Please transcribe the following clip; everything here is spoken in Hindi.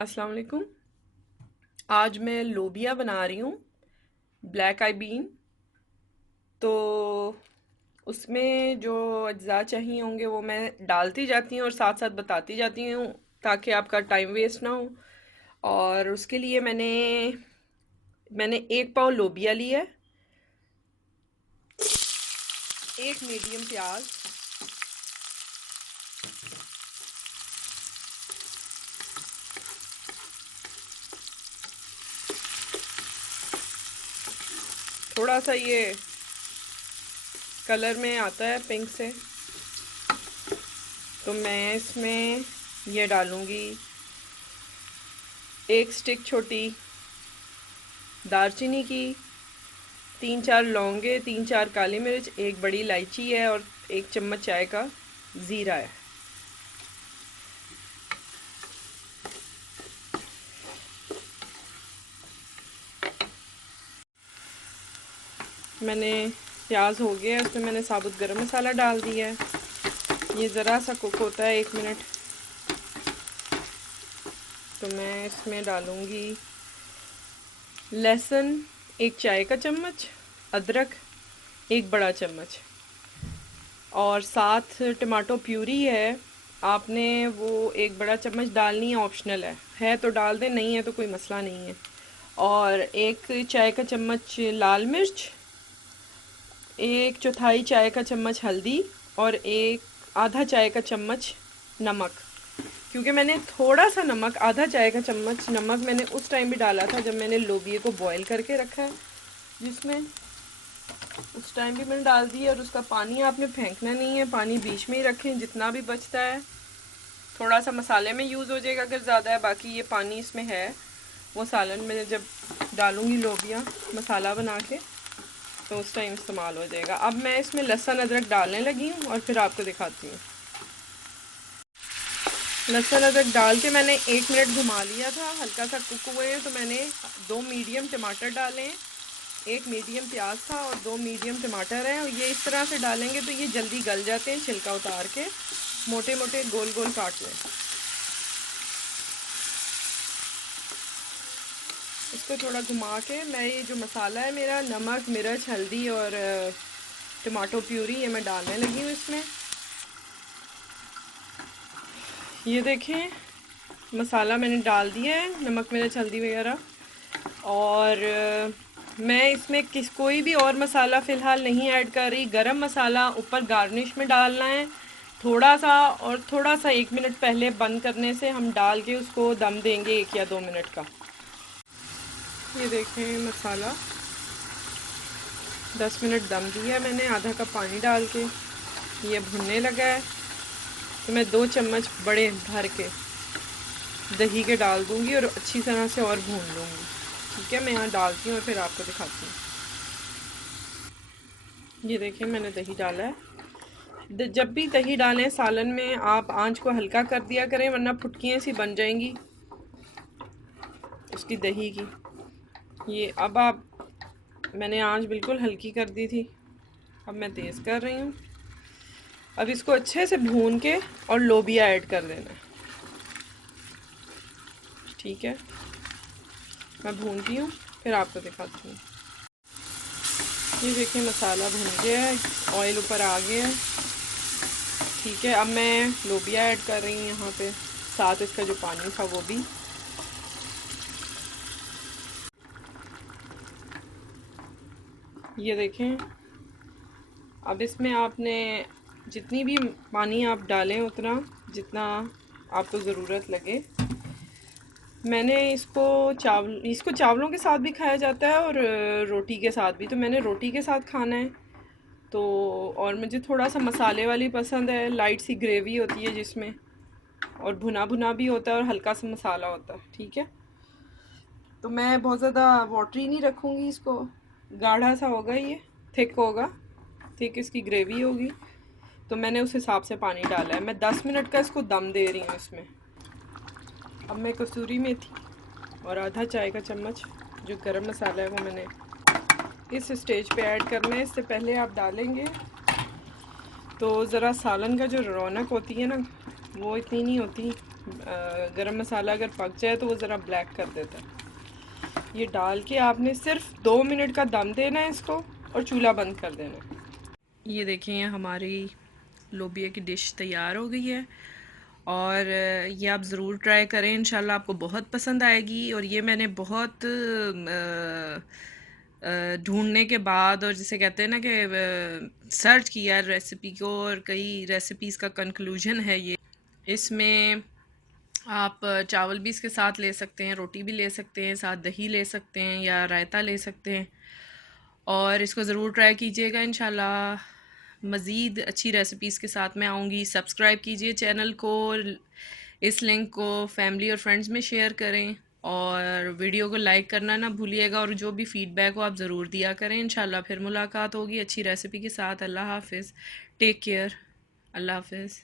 अस्सलाम वालेकुम। आज मैं लोबिया बना रही हूँ, ब्लैक आई बीन। तो उसमें जो अज्जा चाहिए होंगे वो मैं डालती जाती हूँ और साथ साथ बताती जाती हूँ ताकि आपका टाइम वेस्ट ना हो। और उसके लिए मैंने मैंने 1 पाव लोबिया लिया है, एक मीडियम प्याज, थोड़ा सा ये कलर में आता है पिंक से, तो मैं इसमें ये डालूँगी। एक स्टिक छोटी दालचीनी की, 3-4 लौंगे, 3-4 काली मिर्च, एक बड़ी इलायची है और 1 चम्मच चाय का ज़ीरा है। मैंने प्याज हो गया, उसमें मैंने साबुत गरम मसाला डाल दिया है। ये ज़रा सा कुक होता है 1 मिनट। तो मैं इसमें डालूँगी लहसुन 1 चाय का चम्मच, अदरक 1 बड़ा चम्मच, और साथ टमाटो प्यूरी है। आपने वो 1 बड़ा चम्मच डालनी है, ऑप्शनल है तो डाल दें, नहीं है तो कोई मसला नहीं है। और 1 चाय का चम्मच लाल मिर्च, 1/4 चाय का चम्मच हल्दी, और आधा चाय का चम्मच नमक। क्योंकि मैंने थोड़ा सा नमक, आधा चाय का चम्मच नमक मैंने उस टाइम भी डाला था जब मैंने लोबिये को बॉईल करके रखा है, जिसमें उस टाइम भी मैंने डाल दिया। और उसका पानी आपने फेंकना नहीं है, पानी बीच में ही रखें, जितना भी बचता है थोड़ा सा मसाले में यूज़ हो जाएगा अगर ज़्यादा है। बाकी ये पानी इसमें है, वो सालन में जब डालूँगी लोबिया मसाला बना के तो उस टाइम इस्तेमाल हो जाएगा। अब मैं इसमें लहसुन अदरक डालने लगी हूँ और फिर आपको दिखाती हूँ। लहसुन अदरक डाल के मैंने 1 मिनट घुमा लिया था, हल्का सा कुक हुए हैं। तो मैंने 2 मीडियम टमाटर डाले हैं, एक मीडियम प्याज था और 2 मीडियम टमाटर हैं। और ये इस तरह से डालेंगे तो ये जल्दी गल जाते हैं, छिलका उतार के मोटे मोटे गोल गोल काट लें। इसको थोड़ा घुमा के मैं ये जो मसाला है मेरा, नमक मिर्च हल्दी और टमाटो प्यूरी, ये मैं डालने लगी हूँ इसमें। ये देखें मसाला मैंने डाल दिया है, नमक मिर्च हल्दी वगैरह। और मैं इसमें कोई भी और मसाला फ़िलहाल नहीं ऐड कर रही। गरम मसाला ऊपर गार्निश में डालना है थोड़ा सा, और थोड़ा सा 1 मिनट पहले बंद करने से हम डाल के उसको दम देंगे 1 या 2 मिनट का। ये देखें मसाला 10 मिनट दम दिया मैंने, आधा कप पानी डाल के। ये भुनने लगा है तो मैं 2 चम्मच बड़े भर के दही के डाल दूंगी और अच्छी तरह से और भून लूँगी। ठीक है, मैं यहाँ डालती हूँ और फिर आपको दिखाती हूँ। ये देखिए मैंने दही डाला है। जब भी दही डालें सालन में आप आंच को हल्का कर दिया करें, वरना फुटकियाँ सी बन जाएंगी उसकी दही की। ये अब मैंने आंच बिल्कुल हल्की कर दी थी, अब मैं तेज़ कर रही हूँ। अब इसको अच्छे से भून के और लोबिया ऐड कर देना है। ठीक है, मैं भूनती हूँ फिर आपको दिखाती हूँ। ये देखिए मसाला भुन गया है, ऑयल ऊपर आ गया है। ठीक है, अब मैं लोबिया ऐड कर रही हूँ यहाँ पे, साथ इसका जो पानी था वो भी। ये देखें, अब इसमें आपने जितनी भी पानी आप डालें उतना जितना आपको ज़रूरत लगे। मैंने इसको चावलों के साथ भी खाया जाता है और रोटी के साथ भी, तो मैंने रोटी के साथ खाना है। तो और मुझे थोड़ा सा मसाले वाली पसंद है, लाइट सी ग्रेवी होती है जिसमें, और भुना भुना भी होता है और हल्का सा मसाला होता है। ठीक है, तो मैं बहुत ज़्यादा वाटरी नहीं रखूँगी इसको, गाढ़ा सा होगा, ये थिक होगा, थिक इसकी ग्रेवी होगी। तो मैंने उस हिसाब से पानी डाला है। मैं 10 मिनट का इसको दम दे रही हूँ इसमें। अब मैं कसूरी मेथी और आधा चाय का चम्मच जो गरम मसाला है वो मैंने इस स्टेज पे ऐड करना है। इससे पहले आप डालेंगे तो ज़रा सालन का जो रौनक होती है ना, वो इतनी नहीं होती गरम मसाला अगर पक जाए तो वो ज़रा ब्लैक कर देता है। ये डाल के आपने सिर्फ 2 मिनट का दम देना है इसको और चूल्हा बंद कर देना है। ये देखें, ये हमारी लोबिया की डिश तैयार हो गई है और ये आप ज़रूर ट्राई करें, इंशाल्लाह आपको बहुत पसंद आएगी। और ये मैंने बहुत ढूंढने के बाद और जिसे कहते हैं ना कि सर्च किया रेसिपी को, और कई रेसिपीज़ का कंक्लूजन है ये। इसमें आप चावल भी इसके साथ ले सकते हैं, रोटी भी ले सकते हैं, साथ दही ले सकते हैं या रायता ले सकते हैं। और इसको ज़रूर ट्राई कीजिएगा, इंशाल्लाह मज़ीद अच्छी रेसिपीज़ के साथ मैं आऊँगी। सब्सक्राइब कीजिए चैनल को, इस लिंक को फैमिली और फ्रेंड्स में शेयर करें और वीडियो को लाइक करना ना भूलिएगा। और जो भी फ़ीडबैक हो आप ज़रूर दिया करें। इंशाल्लाह फिर मुलाकात होगी अच्छी रेसिपी के साथ। अल्लाह हाफिज़, टेक केयर, अल्लाह हाफिज़।